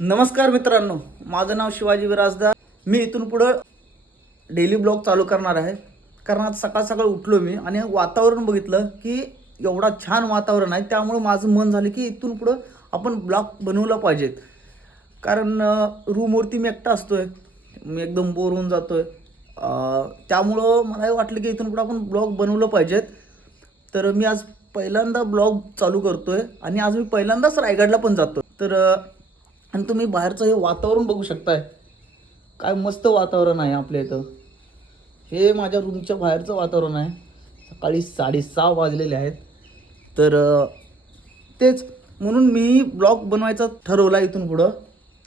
नमस्कार मित्रांनो, माझं नाव शिवाजी विराजदार. मी इथून पुढं डेली ब्लॉग चालू करणार आहे. कारण आज सकाळ सकाळ उठलो मी आणि वातावरण बघितलं की एवढा छान वातावरण आहे. त्यामुळं माझं मन झालं की इथून पुढं आपण ब्लॉग बनवला पाहिजेत. कारण रूमवरती मी एकटा असतोय, मी एकदम बोर होऊन जातोय. त्यामुळं मलाही वाटलं की इथून पुढं आपण ब्लॉग बनवलं पाहिजेत. तर मी आज पहिल्यांदा ब्लॉग चालू करतोय आणि आज मी पहिल्यांदाच रायगडला पण जातो. तर आणि तुम्ही बाहेरचं हे वातावरण बघू शकताय, काय मस्त वातावरण आहे आपल्या इथं. हे माझ्या रूमच्या बाहेरचं वातावरण आहे. सकाळी 6:30 वाजलेले आहेत. तर तेच म्हणून मी ब्लॉग बनवायचा ठरवला इथून पुढं.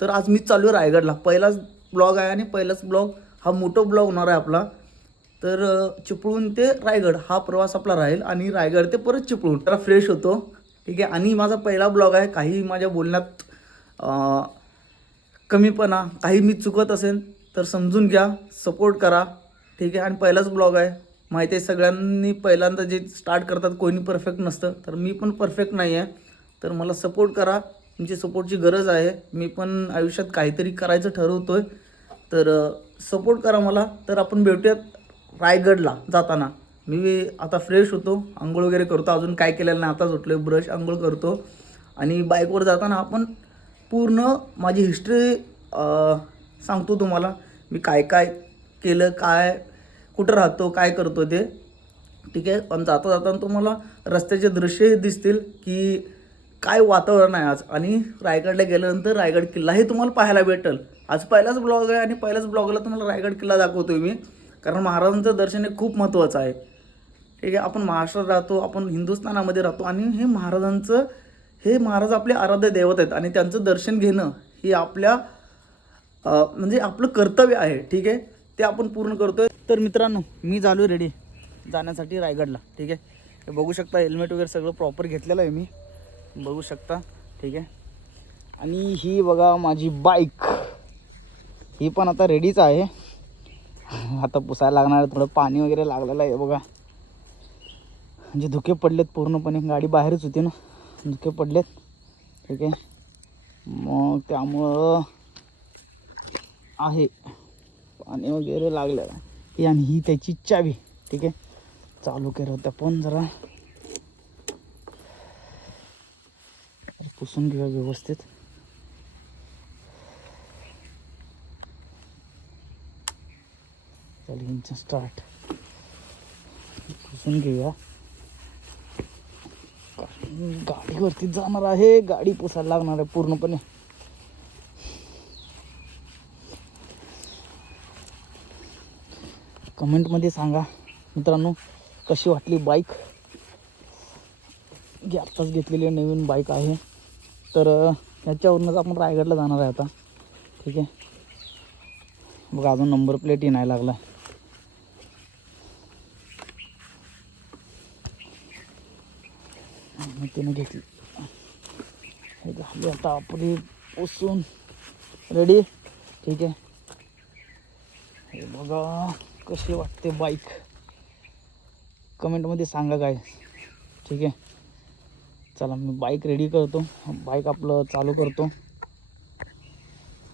तर आज मी चालू आहे रायगडला. पहिलाच ब्लॉग आहे आणि पहिलाच ब्लॉग हा मोठा ब्लॉग होणार आहे आपला. तर चिपळूण ते रायगड हा प्रवास आपला राहील आणि रायगड ते परत चिपळूण. जरा फ्रेश होतो, ठीक आहे. आणि माझा पहिला ब्लॉग आहे. काही माझ्या बोलण्यात कमीपणा, काही मी चुकत असेल तर समजून घ्या, सपोर्ट करा, ठीक आहे. आणि पहिलाच ब्लॉग आहे, माहिती आहे सगळ्यांनी. पहिल्यांदा जे स्टार्ट करतात कोणी परफेक्ट नसतं, तर मी पण परफेक्ट नाही आहे. तर मला सपोर्ट करा, तुमची सपोर्टची गरज आहे. मी पण आयुष्यात काहीतरी करायचं ठरवतो आहे, तर सपोर्ट करा मला. तर आपण भेटूयात रायगडला जाताना. मी आता फ्रेश होतो, आंघोळ वगैरे करतो. अजून काय केलेलं नाही, आताच उठलो, ब्रश आंघोळ करतो. आणि बाईकवर जाताना आपण पूर्ण माझी हिस्ट्री सांगतो तुम्हाला. मी काय काय केलं, काय कुठं राहतो, काय करतो ते, ठीक आहे. पण जाता जाताना तुम्हाला रस्त्याचे दृश्य दिसतील की काय वातावरण आहे आज. आणि रायगडला गेल्यानंतर रायगड किल्लाही तुम्हाला पाहायला भेटेल. आज पहिलाच ब्लॉग आहे आणि पहिल्याच ब्लॉगला तुम्हाला रायगड किल्ला दाखवतो मी. कारण महाराजांचं दर्शन हे खूप महत्त्वाचं आहे, ठीक आहे. आपण महाराष्ट्रात राहतो, आपण हिंदुस्थानामध्ये राहतो आणि हे महाराज आपले आराध्य दैवत आहेत आणि त्यांचं दर्शन घेणं हे आपल्या म्हणजे आपलं कर्तव्य आहे, ठीक आहे. ते आपण पूर्ण करतोय. तर मित्रांनो, मी झालो रेडी जाण्यासाठी रायगडला, ठीक आहे. हे बघू शकता, हेल्मेट वगैरे सगळं प्रॉपर घेतलेलं आहे मी, बघू शकता, ठीक आहे. आणि ही बघा माझी बाईक, ही पण आता रेडीच आहे. आता पुसायला लागणार आहे, थोडं पाणी वगैरे लागलेलं आहे बघा. म्हणजे धुके पडलेत पूर्णपणे, गाडी बाहेरच होती ना, धुके पडलेत, ठीक आहे. मग त्यामुळं आहे पाणी वगैरे लागलेलं आहे. आणि ही त्याची चावी, ठीक आहे. चालू केलं होतं पण जरा पुसून घेऊया व्यवस्थित. चल इंजिन स्टार्ट, पुसून घेऊया. गाडीवरती जाणार आहे, गाडी पुसायला लागणार आहे पूर्णपणे. कमेंटमध्ये सांगा मित्रांनो कशी वाटली बाईक. आत्ताच घेतलेली नवीन बाईक आहे. तर ह्याच्यावरूनच आपण रायगडला जाणार आहे आता, ठीक आहे. बघा अजून नंबर प्लेटही नाही लागला. तिने घेतली, हे झाली आता आपली पुसून रेडी, ठीक आहे. हे बघा कशी वाटते बाईक, कमेंटमध्ये सांगा काय, ठीक आहे. चला मी बाईक रेडी करतो, बाईक आपलं चालू करतो,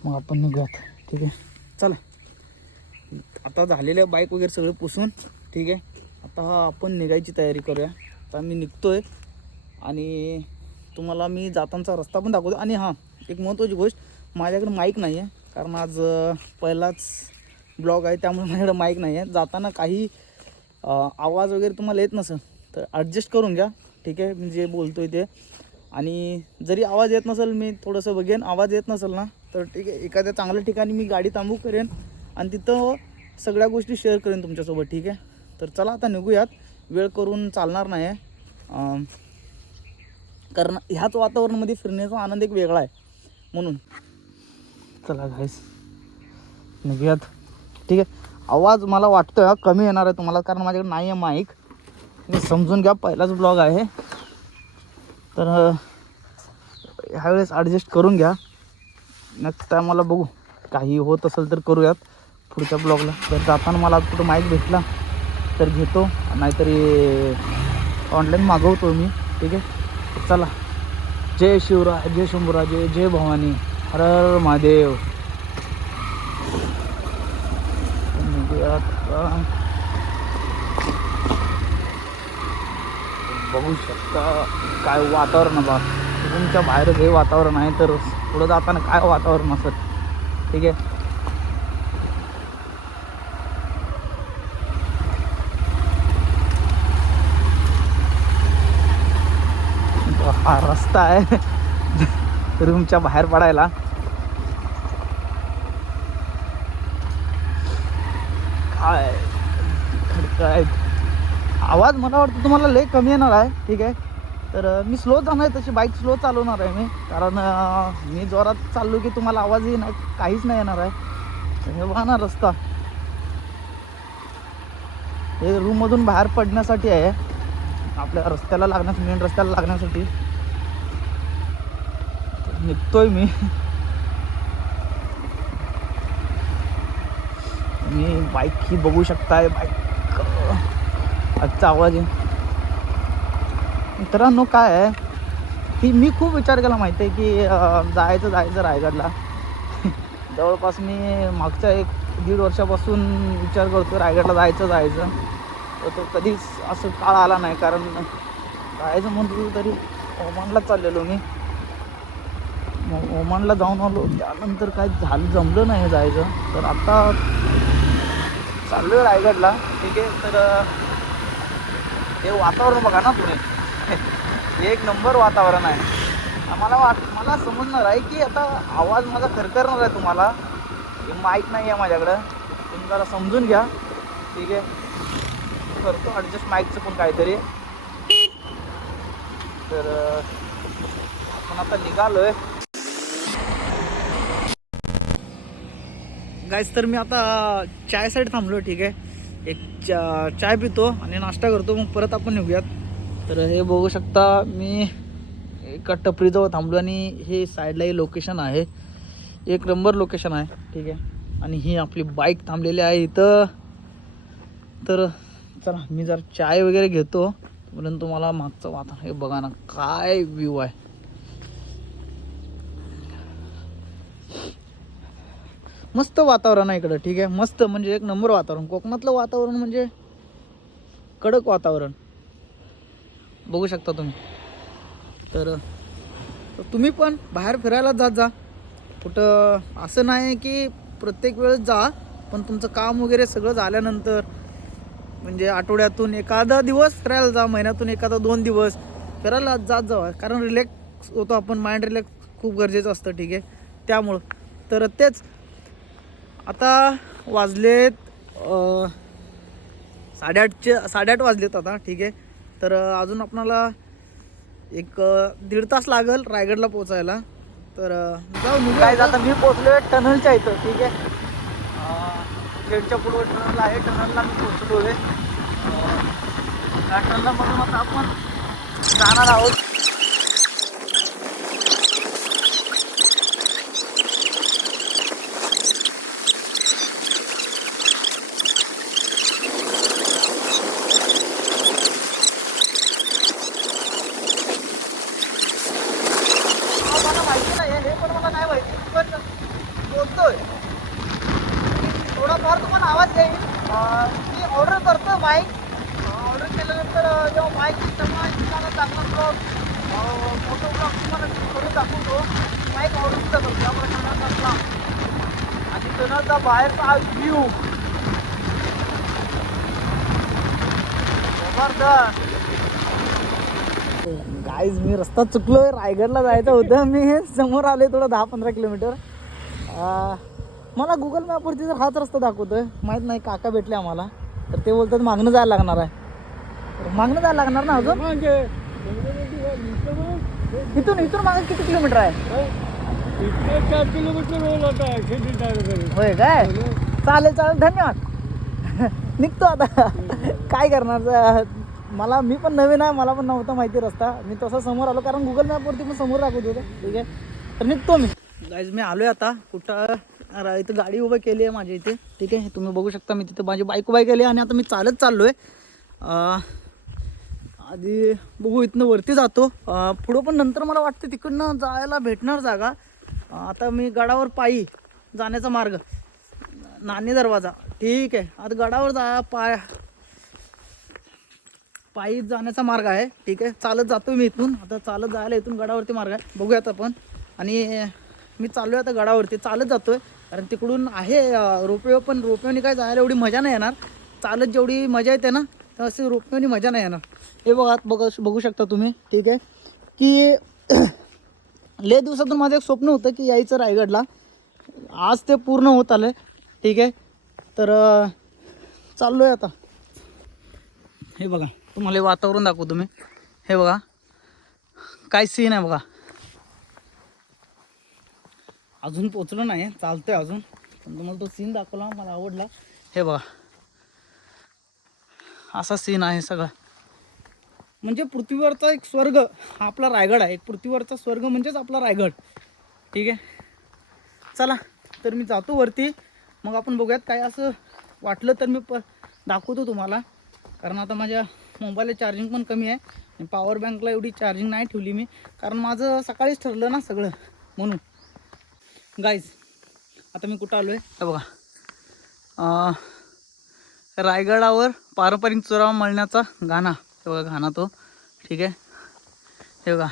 मग आपण निघूयात, ठीक आहे. चला आता झालेलं आहे बाईक वगैरे सगळं पुसून, ठीक आहे. आता आपण निघायची तयारी करूया. आता मी निघतोय आणि तुम्हाला मी जातानाचा रस्ता पण दाखवतो. आणि हां, एक महत्त्वाची गोष्ट, माझ्याकडे माईक नाही आहे, कारण आज पहिलाच ब्लॉग आहे, त्यामुळे माझ्याकडे माईक नाही आहे. जाताना काही आवाज वगैरे तुम्हाला येत नसेल तर ॲडजस्ट करून घ्या, ठीक आहे. मी जे बोलतो आहे ते. आणि जरी आवाज येत नसेल, मी थोडंसं बघेन, आवाज येत नसेल ना तर ठीक आहे, एखाद्या चांगल्या ठिकाणी मी गाडी थांबू करेन आणि तिथं सगळ्या गोष्टी शेअर करेन तुमच्यासोबत, ठीक आहे. तर चला आता निघूयात, वेळ करून चालणार नाही आहे. कारण ह्याच वातावरणामध्ये फिरण्याचा आनंद एक वेगळा आहे, म्हणून चला गाईस निघूयात, ठीक आहे. आवाज मला वाटतोय हा कमी येणार आहे तुम्हाला, कारण माझ्याकडे नाही आहे माईक, समजून घ्या, पहिलाच ब्लॉग आहे. तर ह्यावेळेस ॲडजस्ट करून घ्या. नेक्स्ट टाईम मला बघू, काही होत असेल तर करूयात पुढच्या ब्लॉगला. जर जाताना मला कुठं माईक भेटला तर घेतो, नाहीतरी ऑनलाईन मागवतो मी, ठीक आहे. चला, जय शिवराय, जय शंभूराजे, जय भवानी. हर हर महादेव. बघू शकता काय वातावरण बा, तुमच्या बाहेर हे वातावरण आहे, तर पुढं जाताना काय वातावरण असेल. ठीक आहे. हा रस्ता आहे रूमच्या बाहेर पडायला. काय खडकाय आवाज मला वाटतं तुम्हाला लय कमी येणार आहे. ठीक आहे. तर मी स्लो जाणार आहे, तशी बाईक स्लो चालवणार आहे मी, कारण मी जोरात चाललो की तुम्हाला आवाज येणार काहीच नाही येणार आहे. हे बघा ना रस्ता, हे रूममधून बाहेर पडण्यासाठी आहे, आपल्या रस्त्याला लागण्यास, मेन रस्त्याला लागण्यासाठी निघतोय मी. बाईक ही बघू शकताय, बाईक आजचा आवाज आहे. मित्रांनो काय आहे की मी खूप विचार केला माहिती आहे की जायचं रायगडला. जवळपास मी मागच्या 1-1.5 वर्षापासून विचार करतो रायगडला जायचं, तर तो कधीच असं काळ आला नाही. कारण जायचं म्हणतो तरी ओमानला चाललेलो मी, मग ओमानला जाऊन आलो, त्यानंतर काय जमलं नाही जायचं. तर आता चाललो आहे रायगडला. ठीक आहे. तर हे वातावरण बघा ना तुम्ही, एक नंबर वातावरण आहे. मला समजणार आहे की आता आवाज माझा खरखरणार आहे तुम्हाला, माईक नाही आहे माझ्याकडं, तुम्ही जरा समजून घ्या. ठीक आहे. करतो ॲडजस्ट माईकचं पण काहीतरी. तर आपण आता निघालो आहे गाईस. तर मी आता चायसाठी थांबलो. ठीक आहे. एक चाय पितो आणि नाश्ता करतो, मग परत आपण निघूयात. तर हे बघू शकता, मी एका टपरीजवळ थांबलो आणि हे साईडला हे लोकेशन आहे, एक नंबर लोकेशन आहे. ठीक आहे. आणि ही आपली बाईक थांबलेली आहे इथं. तर चला मी जर चाय वगैरे घेतो, म्हणून तुम्हाला मागचं वातावरण हे बघा ना, काय व्ह्यू आहे. मस्त वातावरण आहे इकडं. ठीक आहे. मस्त म्हणजे एक नंबर वातावरण. कोकणातलं वातावरण म्हणजे कडक वातावरण बघू शकता तुम्ही. तर तुम्ही पण बाहेर फिरायला जात जा. कुठं असं नाही की प्रत्येक वेळेस जा, पण तुमचं काम वगैरे सगळं झाल्यानंतर, म्हणजे आठवड्यातून एखादा दिवस फिरायला जा, महिन्यातून एखादा 2 दिवस फिरायला जात जावा, कारण रिलॅक्स होतो आपण, माइंड रिलॅक्स खूप गरजेचं असतं. ठीक आहे. त्यामुळं तर तेच आता वाजलेत 8:30 वाजलेत आता. ठीक आहे. तर अजून आपणाला 1-1.5 तास लागेल रायगडला पोचायला. तर जाऊ काय आता मी पोचलो आहे टनलच्या इथं. ठीक आहे. गेटच्या पुढं टनल आहे, टनलला मी पोचलो आहे. त्या टनलमधून आता आपण जाणार आहोत. मला माहिती नाही हे पण मला नाही माहिती, पण बोलतोय थोडाफार तुम्हाला आवाज येईल. मी ऑर्डर करतो माईक. ऑर्डर केल्यानंतर जेव्हा माईक तुम्हाला चांगला ब्लॉग, फोटो ब्लॉग तुम्हाला करून दाखवतो. माईक ऑर्डर सुद्धा करतो त्या प्रकारातला. आणि टनलचा बाहेरचा व्ह्यू जबरदस्त. गाईज मी रस्ता चुकलोय, रायगडला जायचं होतं, मी हे समोर आले थोडं 10-15 किलोमीटर. मला गुगल मॅपवरती जर हाच रस्ता दाखवतोय, माहीत नाही. काका भेटले आम्हाला, तर ते बोलतात मागणं जायला लागणार आहे. तर मागणं जायला लागणार ना अजून, इथून मागे किती किलोमीटर आहे? 4 किलोमीटर होय काय? चालेल धन्यवाद. निघतो आता. काय करणार, मी पण नवीन आहे, मला पण नव्हतं माहिती रस्ता. मी तसा समोर आलो, कारण गुगल मॅपवरती पण समोर दाखवत होतं. ठीक आहे. तर निघतो मी. गाईज मी आलो आहे आता. कुठं इथं गाडी उभं केली आहे माझ्या इथे. ठीक आहे. तुम्ही बघू शकता, मी तिथं माझी बाईक उभी केली आणि आता मी चालत चाललो आहे. आधी बघू, इथनं वरती जातो पुढं, पण नंतर मला वाटतं तिकडनं जायला भेटणार जागा. आता मी गडावर पायी जाण्याचा मार्ग, नाणी दरवाजा. ठीक आहे, आता गडावर पायी जाण्याचा मार्ग आहे. ठीक आहे, चालत जातो मी इथून. आता चालत जायला इथून गडावरती मार्ग आहे, बघूयात आपण. आणि मी चाललो आहे आता गडावरती, चालत जातो आहे. कारण तिकडून आहे रोपवे, पण रोपवेने काय जायला एवढी मजा नाही येणार. चालत जेवढी मजा येते ना, तर अशी रोपवेने मजा नाही येणार. हे बघू शकता तुम्ही. ठीक आहे, की लय दिवसातून माझं एक स्वप्न होतं की यायचं रायगडला. आज ते पूर्ण होत आलं. ठीक आहे, तर चाललो आहे आता. हे बघा, तुम्हाला हे वातावरण दाखवतो मी. हे बघा काय सीन आहे बघा. अजून पोचलो नाही, चालतोय अजून, पण तुम्हाला तो सीन दाखवला, मला आवडला. हे बघा असा सीन आहे सगळा. म्हणजे पृथ्वीवरचा एक स्वर्ग हा आपला रायगड आहे. एक पृथ्वीवरचा स्वर्ग म्हणजेच आपला रायगड. ठीक आहे, चला तर मी जातो वरती. मग आपण बघूयात, काय असं वाटलं तर मी दाखवतो तुम्हाला. कारण आता माझ्या मोबाईलला चार्जिंग पण कमी आहे आणि पॉवर बँकला एवढी चार्जिंग नाही ठेवली मी, कारण माझं सकाळीच ठरलं ना सगळं, म्हणून. गाईज आता मी कुठं आलो आहे हे बघा. रायगडावर पारंपरिक चुरावा मळण्याचा घाणा. हे बघा घाणा तो. ठीक आहे, हे बघा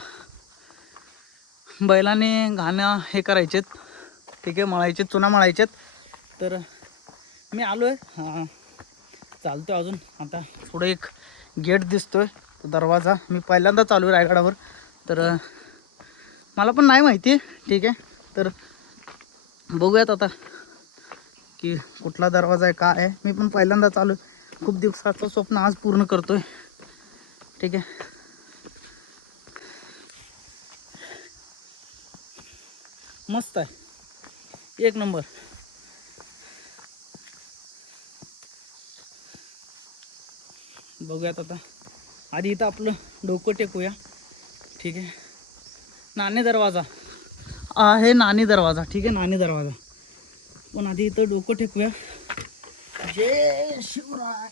बैलाने घाणं हे करायचेत. ठीक आहे, मळायचे, चुना मळायचेत. तर मी आलो आहे, चालतो अजून. आता पुढं एक गेट दिसतोय, तो दरवाजा. मी पहिल्यांदा चालू आहे रायगडावर, तर मला पण नाही माहिती. ठीक आहे, तर बघूयात आता की कुठला दरवाजा आहे, काय आहे. मी पण पहिल्यांदा चालू आहे, खूप दिवसाचं स्वप्न आज पूर्ण करतोय. ठीक आहे, मस्त आहे, एक नंबर. बघूयात आता. आधी इथं आपलं डोकं टेकूया. ठीक आहे, नाणे दरवाजा आहे, नाणी दरवाजा. ठीक आहे, नाणी दरवाजा. पण आधी इथं डोकं टेकूया. जय शिवराय,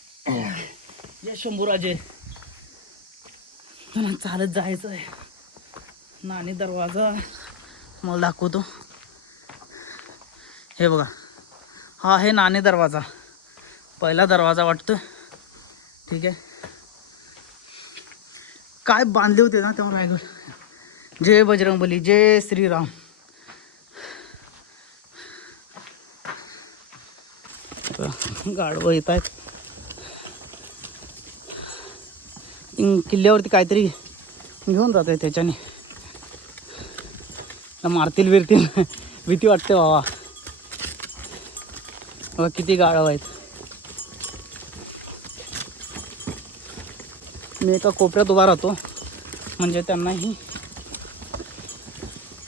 जय शंभूराजे. चालत जायचं आहे. नाणी दरवाजा मला दाखवतो. हे बघा, हा आहे नाणे दरवाजा, पहिला दरवाजा वाटतो. ठीक आहे, काय बांधले होते ना तेव्हा रायगड. जय बजरंगबली, जय श्रीराम. गाढवं येत आहेत. किल्ल्यावरती काहीतरी घेऊन जात आहे, त्याच्याने मारतील बिरतील भीती वाटते बाबा. बघा किती गाढव आहेत. मी एका कोपऱ्यात उभा राहतो, म्हणजे त्यांनाही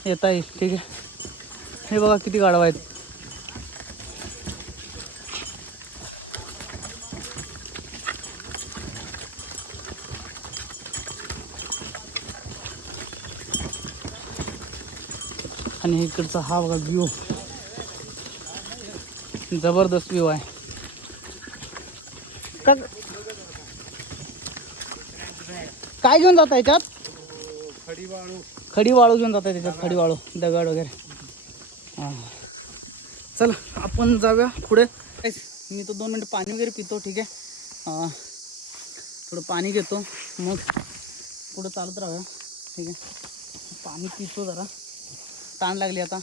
येता येईल. ठीक आहे, हे बघा किती गाढव आहेत. आणि इकडचा हा बघा व्ह्यू, जबरदस्त व्ह्यू आहे. का काय घेऊन जात आहे याच्यात? खडी वाळू घेऊन जात आहे त्याच्यात, खडी वाळू, दगड वगैरे. हां, चला आपण जाऊया पुढे. मी तो 2 मिनटं पाणी वगैरे पितो. ठीक आहे, थोडं पाणी घेतो, मग पुढं चालत राहूया. ठीक आहे, पाणी पितो, जरा ताण लागली आता.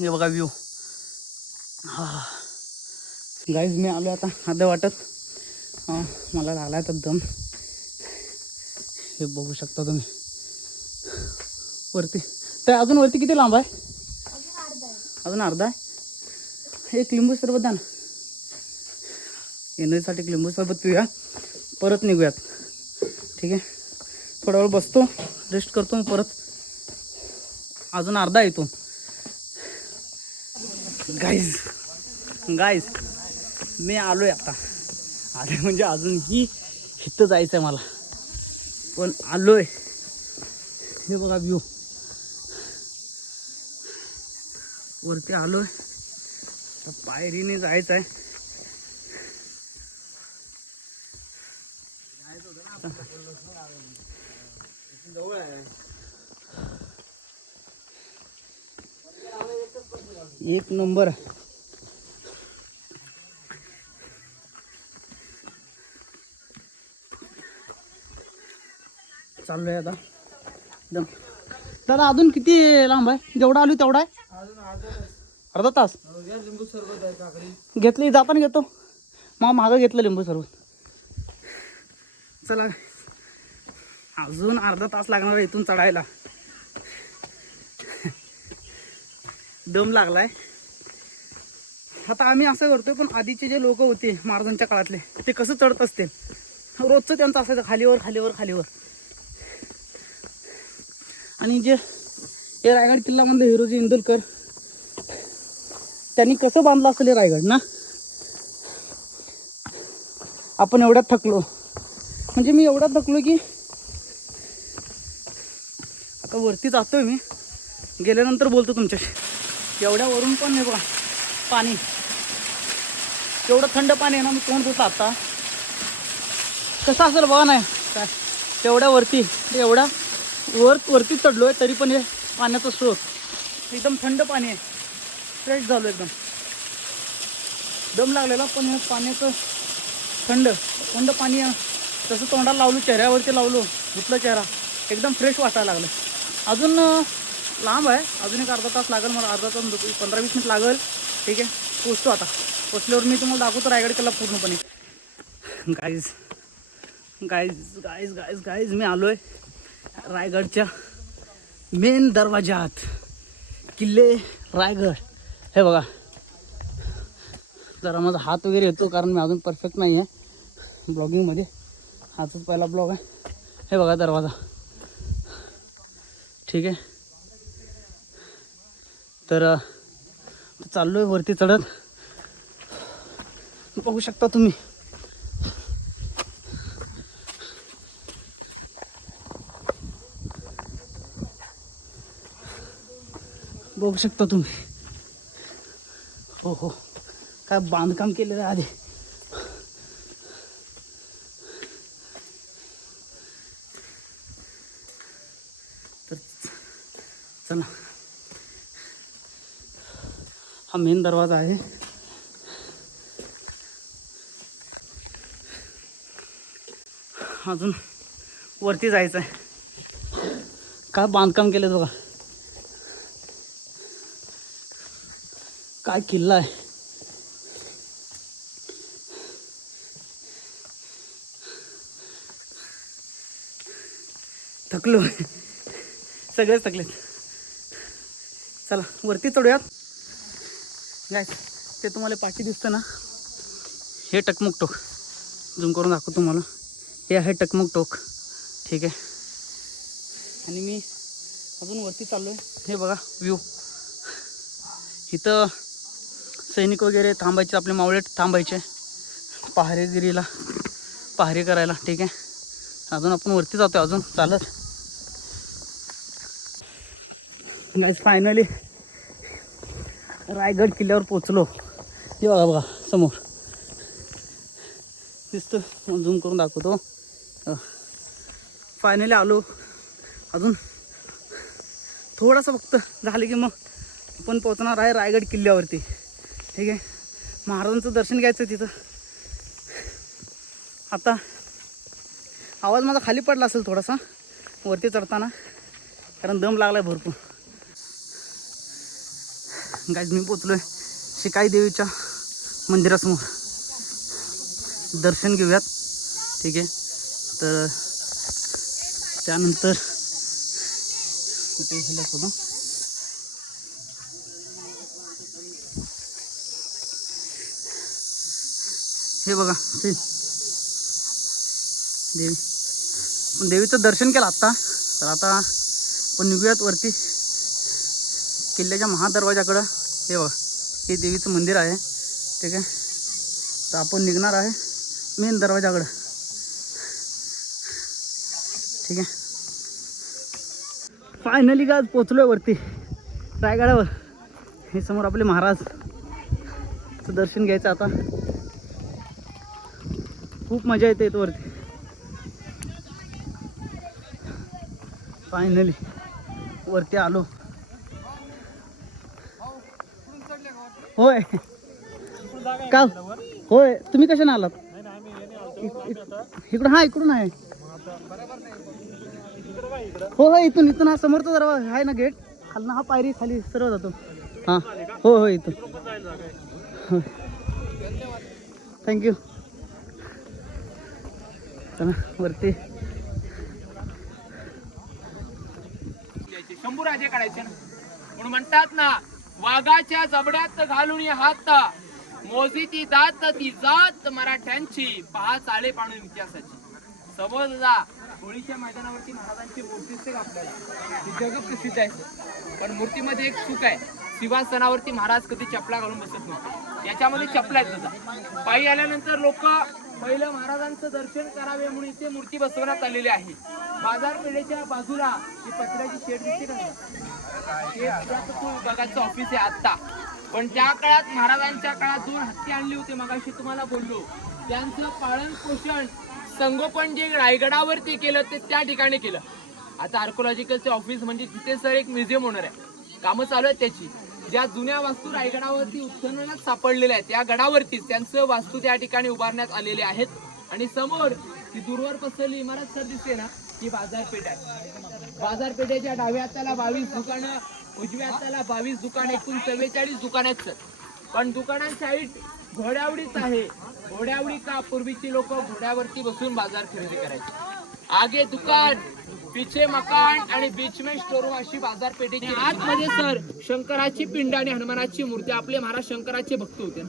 हे बघा व्ह्यू. हा गाईज, मी आलो आता अर्ध्या वाटत. मला लागला आता दम. हे बघू शकता तुम्ही वरती. तर अजून वरती किती लांब आहे? अजून अर्धा आहे. एक लिंबू सरबत द्या ना. येण्यासाठी लिंबू सरबत पिऊया, परत निघूयात. ठीक आहे, थोडा वेळ बसतो, रेस्ट करतो, मग परत अजून अर्धा येतो. गाईज मी आलो आहे आता. आले म्हणजे अजूनही इथं जायचं आहे मला, पण आलो आहे. हे बघा व्ह्यू, वरती आलो आहे. तर पायरीने जायचं आहे. एक नंबर. चाललोय आता एकदम. दादा अजून किती लांब आहे? जेवढा आलो तेवढा आहे? अर्धा तास. लिंबू सरबत आहे काकडी. घेतली जाताना घेतो. मग मागं घेतलं लिंबू सरबत. चला अजून अर्धा तास लागणार आहे इथून चढायला. दम लागलाय. आता आम्ही असं करतोय, पण आधीचे जे लोक होते महाराजांच्या काळातले ते कसं चढत असते, रोजचं त्यांचं असायचं खालीवर खालीवर खालीवर. आणि जे हे रायगड किल्लामधले हिरोजी इंदुलकर त्यांनी कसं बांधलं असेल हे रायगड ना. आपण एवढ्यात थकलो, म्हणजे मी एवढ्यात थकलो की आता वरती जातोय मी. गेल्यानंतर बोलतो तुमच्याशी. एवढ्या वरून पण नाही बघा पाणी, एवढं थंड पाणी आहे ना. मी तोंड धुतलं आता. कसं असेल बघा नाही काय एवढ्या वरती, एवढ्या वरती चढलो आहे तरी पण हे पाण्याचा स्रोत एकदम थंड पाणी आहे. फ्रेश झालो एकदम. दम लागलेला पण हे पाण्याचं थंड पाणी तसं तोंडाला लावलो, चेहऱ्यावरती लावलो, धुतलं चेहरा, एकदम फ्रेश वाटायला लागलं. अजून लांब आहे, अजून एक अर्धा तास लागेल मला. अर्धा तास 15-20 मिनिट लागेल. ठीक आहे, पोचतो आता. पोचल्यावर मी तुम्हाला दाखवतो रायगड किल्ला पूर्णपणे. Guys guys guys guys guys मी आलो आहे रायगडच्या मेन दरवाजात. किल्ले रायगड. हे बघा, जरा माझा हात वगैरे येतो कारण मी अजून परफेक्ट नाही आहे ब्लॉगिंगमध्ये. हाच पहिला ब्लॉग आहे. हे बघा दरवाजा. ठीक आहे, तर चाललो आहे वरती चढत. बघू शकता तुम्ही. बघू शकता तुम्ही. हो हो, काय बांधकाम केलेलं आहे आधी. तर चला, हा मेन दरवाजा आहे. अजून वरती जायचं आहे. काय बांधकाम केलं बघा. काय किल्ला आहे. थकलो, सगळेच थकलेत. चला वरती चढूयात. गाय ते तुम्हाला पाठी दिसतं ना, हे टकमुक टोक. झूम करून दाखवतो तुम्हाला. हे आहे टकमुक टोक. ठीक आहे, आणि मी अजून वरती चाललो आहे. हे बघा व्ह्यू. इथं सैनिक वगैरे थांबायचे, आपले मावळे थांबायचे पहारेगिरीला, पहारे करायला. ठीक आहे, अजून आपण वरती जातो अजून चालत. गाईज फायनली रायगड किल्ल्यावर पोचलो. हे बघा बघा समोर दिसतं, झूम करून दाखवतो. फायनली आलो. अजून थोडंसं फक्त झालं की मग आपण पोचणार आहे रायगड किल्ल्यावरती. ठीक आहे, महाराजांचं दर्शन घ्यायचं तिथं. आता आवाज माझा खाली पडला असेल थोडासा वरती चढताना, कारण दम लागला आहे भरपूर. गाईज मी पोचलो आहे शिकाई देवीच्या मंदिरासमोर. दर्शन घेऊयात. ठीक आहे, तर त्यानंतर इथे हे दाखवतो. हे बघा ते देवी. पण देवीचं दर्शन केलं आत्ता. तर आता आपण निघूयात वरती किल्ल्याच्या महादरवाजाकडं. हे बघा, हे देवीचं मंदिर आहे. ठीक आहे, तर आपण निघणार आहे मेन दरवाजाकडं. ठीक आहे, फायनली गाज पोचलोय वरती रायगडावर. हे समोर आपले महाराजचं दर्शन घ्यायचं आता. खूप मजा येते इथं वरती. फायनली वरती आलो. होय का होय, तुम्ही कशाने आलात? इकडून हा इकडून आहे. हो हो इथून इथून हा समोरचा जरा आहे ना गेट खालना, हा पायरी खाली सर्व जातो. हां हो हो इथून. थँक्यू. चला वरती. शंभूराजे काढायचे ना म्हणून म्हणतात ना, वाघाच्या जबड्यात घालून हात मोजीची दात ती जात मराठ्यांची, पहा चाले पाणून इतिहासाची. समोर जा होळीच्या मैदानावरती महाराजांची मूर्ती दिसते का आपल्याला? ती जग प्रसिद्ध आहे. पण मूर्तीमध्ये एक चूक आहे, सिंहासनावरती महाराज कधी चपला घालून बसत नव्हते. याच्यामध्ये चपला आहेत दादा. पायी आल्यानंतर लोक पहिलं महाराजांचं दर्शन करावे म्हणून इथे मूर्ती बसवण्यात आलेली आहे. बाजारपेठेच्या बाजूला ही पत्र्याची शेड दिसते का? बघायचं ऑफिस आहे आता. पण त्या काळात महाराजांच्या काळात 2 हत्ती आणली होती. मगाशी तुम्हाला बोललो, त्यांचं पालन पोषण संगोपन जे रायगडावरती केलं ते त्या ठिकाणी केलं. आता आर्कोलॉजिकलचे ऑफिस म्हणजे तिथे सर एक म्युझियम होणार आहे, कामं चालू आहेत त्याची. ज्या जुन्या वास्तू रायगडावरती उत्खननात सापडलेल्या आहेत त्या गडावरतीच त्यांचं वास्तू त्या ठिकाणी उभारण्यात आलेले आहेत. आणि समोर ती दूरवर पसरलेली इमारत सर दिसते ना, ही बाजारपेठ आहे. बाजारपेठेच्या डाव्या हाताला 22 दुकानं, उजव्या हाताला 22 दुकानं, एकूण 44 दुकान आहेत सर. पण दुकानांची हाईट घोड्यावडीच आहे. घोड्यावडी का? पूर्वीची लोक घोड्यावरती बसून बाजार खरेदी करायचे. आगे दुकान, पीछे मकान आणि बीच में स्टोरूम अशी बाजारपेठेची. आतमध्ये सर शंकराची पिंड आणि हनुमानाची मूर्ती. आपले महाराज शंकराचे भक्त होते.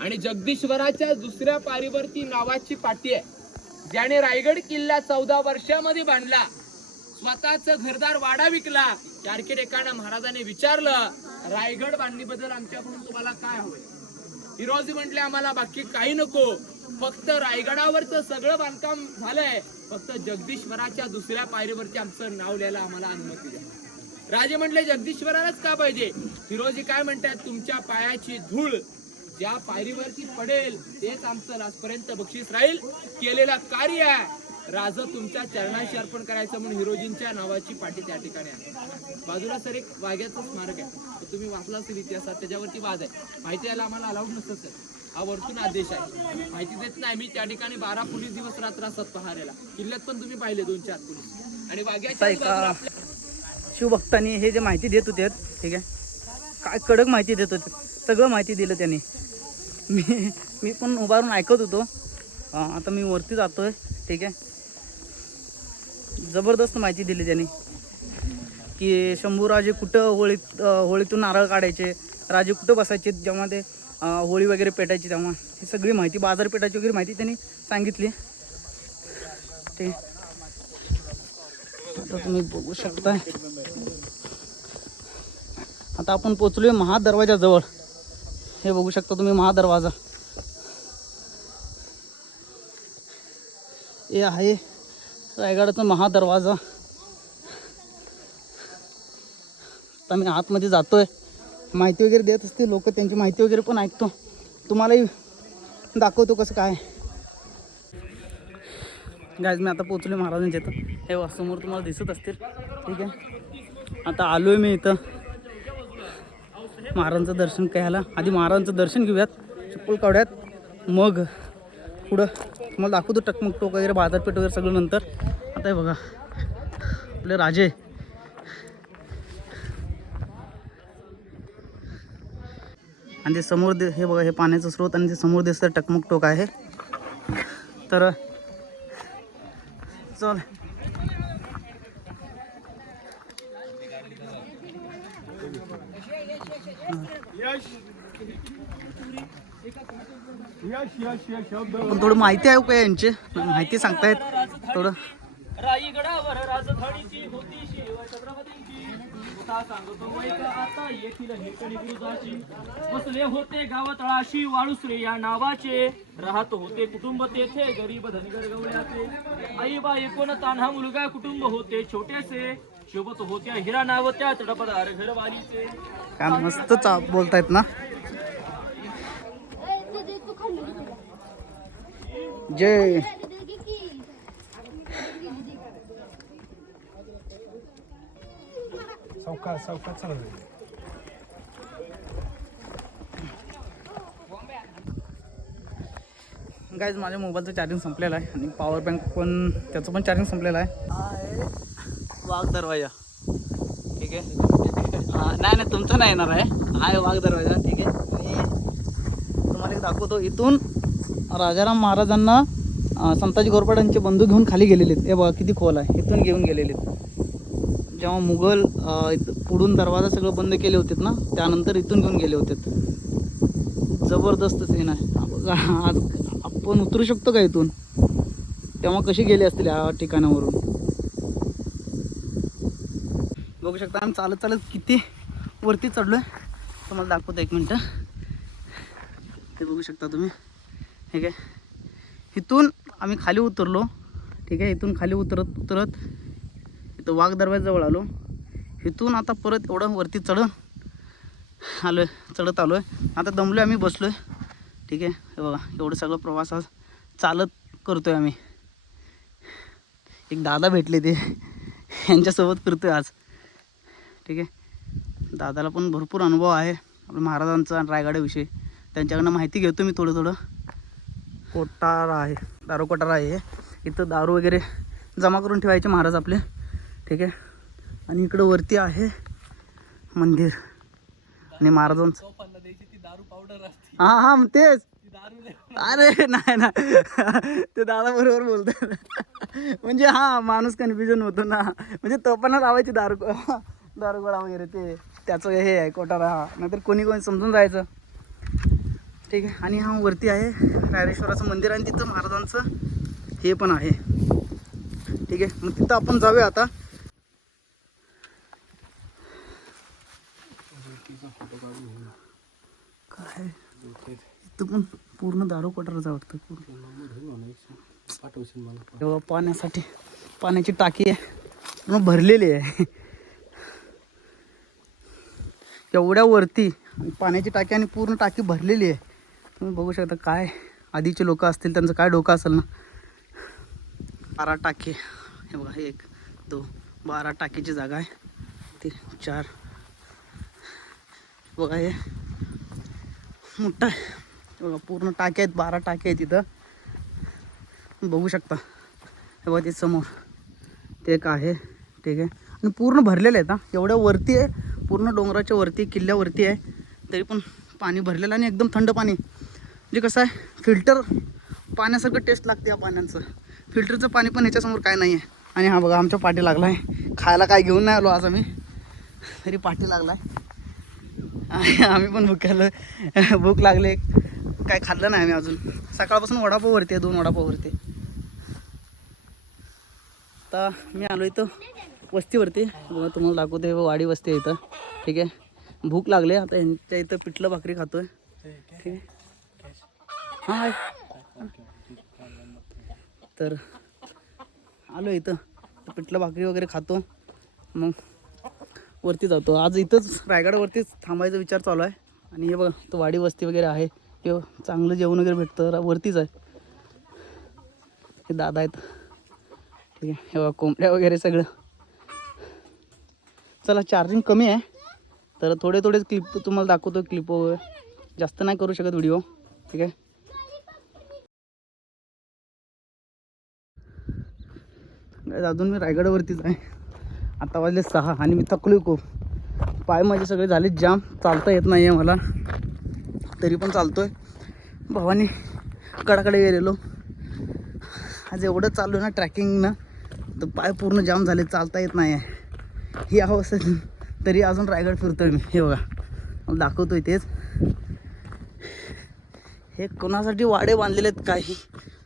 आणि जगदीश्वराच्या दुसऱ्या पारीवरती नावाची पाटी आहे, ज्याने रायगड किल्ला 14 वर्षामध्ये बांधला. स्वतःच घरदार वाडा विकला. चारखेड एकानं महाराजांनी विचारलं, रायगड बांधणीबद्दल आमच्याकडून तुम्हाला काय हवंय? हिरोजी म्हटले, आम्हाला बाकी काही नको, फक्त रायगडावरचं सगळं बांधकाम झालंय, फक्त जगदीश्वराच्या दुसऱ्या पायरीवरती आमचं नाव लिहायला आम्हाला अनुमती द्या. राजे म्हटले, जगदीश्वरालाच का पाहिजे? हिरोजी काय म्हणतात, तुमच्या पायाची धूळ ज्या पायरीवरती पडेल तेच आमचं लास्टपर्यंत बक्षीस राहील. केलेलं कार्य आहे राज तुमच्या चरणांशी अर्पण करायचं म्हणून हिरोजींच्या नावाची पाटी त्या ठिकाणी आहे. बाजूला सर एक वाघ्याचं स्मारक आहे, तुम्ही वाचला असेल इतिहासात, त्याच्यावरती वाद आहे. माहिती यायला आम्हाला अलाउड नसतं सर, हा वरतून आदेश आहे, माहिती देत नाही. मी त्या ठिकाणी 12 पोलीस दिवस रात्र असतात पहारेला. किल्ल्यात पण तुम्ही पाहिले 2-4 पोलीस. आणि वाघ्याच्या शिवभक्तांनी हे जे माहिती देत होते, ठीक आहे, काय कडक माहिती देत होते, सगळं माहिती दिलं त्यांनी. मी पण उभारून ऐकत होतो. आता मी वरती जातोय, ठीक आहे. जबरदस्त माहिती दिली त्यांनी की शंभूराजे कुठं होळीतून नारळ काढायचे, राजे कुठं बसायचे जेव्हा ते होळी वगैरे पेटायची, तेव्हा ही सगळी माहिती, बाजारपेठाची वगैरे माहिती त्यांनी सांगितली. ते आता तुम्ही बघू शकता. आता आपण पोचलोय महादरवाजाजवळ. हे बघू शकता तुम्ही महादरवाजा. हे आहे रायगडाचा महादरवाजा. आता मी आतमध्ये जातोय. माहिती वगैरे देत असते लोक, त्यांची माहिती वगैरे पण ऐकतो, तुम्हालाही दाखवतो कसं काय. गाईज मी आता पोचलो महाराजांच्या इथं. हे समोर तुम्हाला दिसत असतील, ठीक आहे. आता आलोय मी इथं महाराजांचं दर्शन घ्यायला. आधी महाराजांचं दर्शन घेऊयात, चप्पल काढूयात, मग पुढं तुम्हाला दाखवतो टकमक टोक वगैरे, बाजारपेठ वगैरे सगळं नंतर. आता हे बघा आपले राजे. आणि ते समोर हे बघा, हे पाण्याचं स्रोत, आणि ते समोर दिसतं टकमक टोक आहे. तर चल पण थोडं माहिती आहे काय यांची, माहिती सांगतायत थोडं. रायगडावर राजधानीची होती शिव छत्रपतींची, कथा सांगतो वैका आता येथील हेकडी गुरुदाची. बसले होते गाव तळाशी वाळुसरे या नावाचे, राहत होते कुटुंब तेथे गरीब धनगर गवळ्याचे. आई बा एकूण तान्हा मुलगा कुटुंब होते छोटेसे, शोभत होत्या हिरा नाव त्या तडपदार घरवालीचे. काय मस्त बोलतायत ना. जय गाईज माझ्या मोबाईलचं चार्जिंग संपलेलं आहे आणि पॉवर बँक पण त्याचं पण चार्जिंग संपलेलं आहे. वाघ दरवाजा ठीक आहे. नाही नाही तुमचा नाही येणार आहे वाघ दरवाजा ठीक आहे. आणि तुम्हाला एक दाखवतो इथून राजाराम महाराजांना संताजी घोरपड यांचे बंधू घेऊन खाली गेलेले आहेत. हे बघा किती खोल आहे. इथून घेऊन गेलेले आहेत. जेव्हा मुघल पुढून दरवाजा सगळं बंद केले होते ना त्यानंतर इथून घेऊन गेले होते. जबरदस्त सीन आहे. आज आपण उतरू शकतो का इथून? तेव्हा कशी गेले असतील या ठिकाणावरून बघू शकता. आम्ही चालत चालत किती वरती चढलो आहे तुम्हाला दाखवतो. एक मिनटं ते बघू शकता तुम्ही. ठीक आहे. इथून आम्ही खाली उतरलो ठीक आहे. इथून खाली उतरत उतरत इथं वाघ दरवाजाजवळ आलो. इथून आता परत एवढं वरती चढत आलो आहे. आता दमलो आम्ही बसलो आहे ठीक आहे. हे बघा एवढं सगळं प्रवास आज चालत करतो आहे आम्ही. एक दादा भेटले ते यांच्यासोबत फिरतो आहे आज ठीक आहे. दादाला पण भरपूर अनुभव आहे आपल्या महाराजांचा आणि रायगडाविषयी. त्यांच्याकडनं माहिती घेतो मी थोडं. कोटारा आहे, दारू कोटारा आहे. इथं दारू वगैरे जमा करून ठेवायचे महाराज आपले ठीक आहे. आणि इकडं वरती आहे मंदिर आणि महाराजांचं. हां तेच. अरे नाही ना ते दादा बरोबर बोलतात. म्हणजे हां माणूस कन्फ्युजन होतो ना. म्हणजे तोपांना लावायची दारूगोळा वगैरे ते त्याचं हे आहे कोटारा. हा नाहीतर कोणी समजून जायचं ठीक आहे. आणि हा वरती आहे रायरेश्वराचं मंदिर आणि तिथं महाराजांचं हे पण आहे ठीक आहे. मग तिथं आपण जाऊया आता. काय इथं पण पूर्ण दारू कोटाराचं वाटतं पूर्ण. पाण्याची टाकी आहे पूर्ण भरलेली आहे. एवढ्या वरती पाण्याची टाकी आणि पूर्ण टाकी भरलेली आहे. तुम्ही बघू शकता. काय आधीचे लोक असतील त्यांचं काय डोकं असेल ना. 12 टाकी हे बघा. 1 2 12 टाकीची जागा आहे. 3 4 बघा हे मोठं आहे बघा. पूर्ण टाक्या आहेत 12 टाक्या आहेत तिथं बघू शकता. हे बघा ते समोर ते एक आहे ठीक आहे. आणि पूर्ण भरलेलं आहेत. एवढ्या वरती आहे पूर्ण डोंगराच्या वरती किल्ल्यावरती आहे तरी पण पाणी भरलेलं आणि एकदम थंड पाणी. म्हणजे कसं आहे फिल्टर पाण्यासारखं टेस्ट लागते या पाण्याचं. फिल्टरचं पाणी पण ह्याच्यासमोर काय नाही आहे. आणि हा बघा आमच्या पाठी लागला आहे. खायला काय घेऊन नाही आलो आज आम्ही तरी पाठी लागला आहे. आम्ही पण भूक लागले. काय खाल्लं नाही आम्ही अजून. सकाळपासून वडापाववरती आहे 2 वडापाववरती. आता मी आलो इथं वस्तीवरती. बघा तुम्हाला दाखवते वाडी वस्ती आहे इथं ठीक आहे. भूक लागली आता यांच्या इथं पिठलं भाकरी खातोय ठीक आहे. हां तर आलो इथं पिठलं भाकरी वगैरे खातो मग वरती जातो. आज इथंच रायगडावरतीच थांबायचा विचार चालू आहे. आणि हे बघा तो वाडी वस्ती वगैरे आहे किंवा चांगलं जेवण वगैरे भेटतं वरतीच आहे. हे दादा आहेत ठीक आहे. हे बघा कोंबड्या वगैरे सगळं. चला चार्जिंग कमी आहे तर थोडे क्लिप तुम्हाला दाखवतो. क्लिप वगैरे जास्त नाही करू शकत व्हिडिओ ठीक आहे. अजून मी रायगडावरतीच आहे. आता वाजले 6 आणि मी थकलो खूप. पाय माझे सगळे झाले जाम. चालता येत नाही आहे मला तरी पण चालतोय. भावानी कडाकडे गेलेलो आज एवढं चाललो ना ट्रॅकिंगनं तर पाय पूर्ण जाम झाले. चालता येत नाही आहे ही अवस्था तरी अजून रायगड फिरतोय मी. हे बघा मला दाखवतोय तेच. हे कोणासाठी वाडे बांधलेले आहेत काही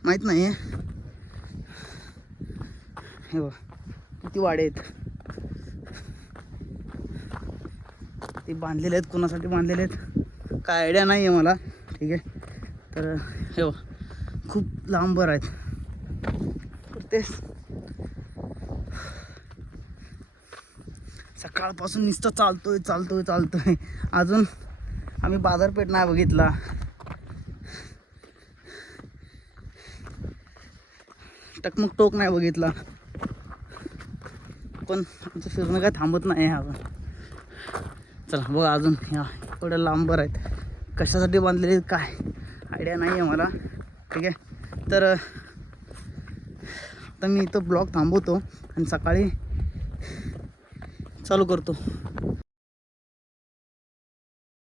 माहीत नाही आहे. हे बघा किती वाडे आहेत. ते बांधलेले आहेत कोणासाठी बांधलेले आहेत काय आयडिया नाही आहे मला ठीक आहे. तर हे बघा खूप लांबवर आहेत. तेच सकाळपासून नुसतं चालतोय. अजून आम्ही बाजारपेठ नाही बघितला. टकमक टोक नाही बघितला. पण आमचं फिरणं काय थांबत नाही आहे अजून. चला बघा अजून ह्या एवढ्या लांबर आहेत, कशासाठी बांधलेले काय आयडिया नाही आहे मला. ठीक आहे, तर आता मी इथं ब्लॉग थांबवतो आणि सकाळी चालू करतो.